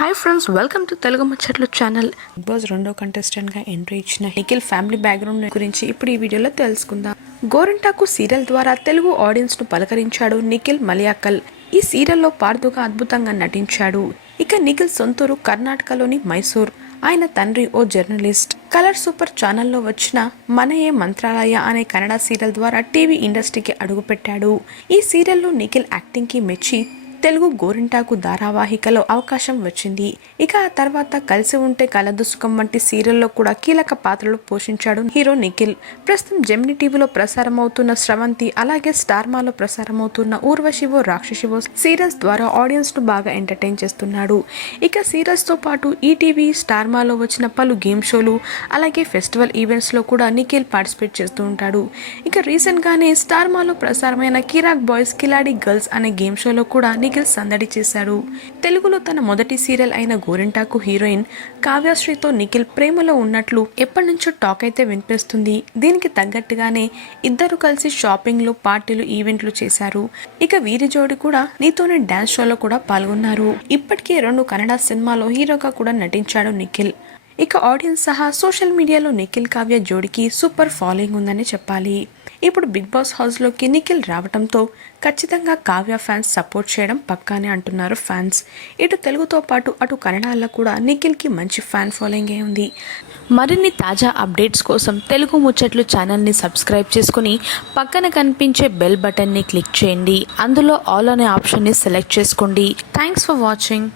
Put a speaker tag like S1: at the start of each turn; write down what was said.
S1: Hi friends welcome to Telugu ముచ్చట్లు channel Bigg Boss రెండో కంటెస్టెంట్గా ఎంట్రీ ఇచ్చిన నిఖిల్ ఫ్యామిలీ బ్యాక్గ్రౌండ్ గురించి ఇప్పుడు ఈ వీడియోలో తెలుసుకుందాం. గోరింటాకు సీరియల్ ద్వారా తెలుగు ఆడియన్స్ను పలకరించాడు నిఖిల్ మలియాకల్. ఈ సీరియల్లో పార్దుగా అద్భుతంగా నటించాడు. ఇక నిఖిల్ సొంతూరు కర్ణాటకలోని మైసూర్. ఆయన తండ్రి ఓ జర్నలిస్ట్. కలర్ సూపర్ ఛానల్లో వచ్చిన మనయే మంత్రాలయ అనే కన్నడ సీరియల్ ద్వారా టీవీ ఇండస్ట్రీకి అడుగుపెట్టాడు. ఈ సీరియల్లో నిఖిల్ యాక్టింగ్కి మెచ్చి తెలుగు గోరింటాకు ధారావాహికలో అవకాశం వచ్చింది. ఇక ఆ తర్వాత కలిసి ఉంటే కలదుసుకం వంటి సీరియల్లో కూడా కీలక పాత్రలు పోషించాడు హీరో నిఖిల్. ప్రస్తుతం జెమిని టీవీలో ప్రసారం అవుతున్న స్రవంతి అలాగే స్టార్మాలో ప్రసారమవుతున్న ప్రసారం అవుతున్న ఊర్వశివో రాక్షసివో సీరియల్స్ ద్వారా ఆడియన్స్ను బాగా ఎంటర్టైన్ చేస్తున్నాడు. ఇక సీరియల్స్తో పాటు ఈటీవీ స్టార్మాలో వచ్చిన పలు గేమ్ షోలు అలాగే ఫెస్టివల్ ఈవెంట్స్లో కూడా నిఖిల్ పార్టిసిపేట్ చేస్తూ ఉంటాడు. ఇక రీసెంట్ గానే స్టార్మాలో ప్రసారమైన కిరాక్ బాయ్స్ కిలాడి గర్ల్స్ అనే గేమ్ షోలో కూడా నిఖిల్ సందడి చేశాడు. తెలుగులో తన మొదటి సీరియల్ అయిన గోరింటాకు హీరోయిన్ కావ్యశ్రీతో నిఖిల్ ప్రేమలో ఉన్నట్లు ఎప్పటి నుంచో టాక్ అయితే వినిపిస్తుంది. దీనికి తగ్గట్టుగానే ఇద్దరు కలిసి షాపింగ్లు పార్టీలు ఈవెంట్లు చేశారు. ఇక వీరి జోడి కూడా నీతోనే డాన్స్ షోలో కూడా పాల్గొన్నారు. ఇప్పటికే రెండు కన్నడ సినిమాలో హీరోగా కూడా నటించాడు నిఖిల్. ఇక ఆడియన్స్ సహా సోషల్ మీడియాలో నిఖిల్ కావ్య జోడికి సూపర్ ఫాలోయింగ్ ఉందని చెప్పాలి. ఇప్పుడు బిగ్ బాస్ హౌస్లోకి నిఖిల్ రావడంతో ఖచ్చితంగా కావ్య ఫ్యాన్స్ సపోర్ట్ చేయడం పక్కానే అంటున్నారు ఫ్యాన్స్. ఇటు తెలుగుతో పాటు అటు కన్నడాల్లో కూడా నిఖిల్కి మంచి ఫ్యాన్ ఫాలోయింగ్ ఉంది. మరిన్ని తాజా అప్డేట్స్ కోసం తెలుగు ముచ్చట్లు ఛానల్ని సబ్స్క్రైబ్ చేసుకుని పక్కన కనిపించే బెల్ బటన్ని క్లిక్ చేయండి. అందులో ఆల్ అనే ఆప్షన్ని సెలెక్ట్ చేసుకోండి. Thanks for watching.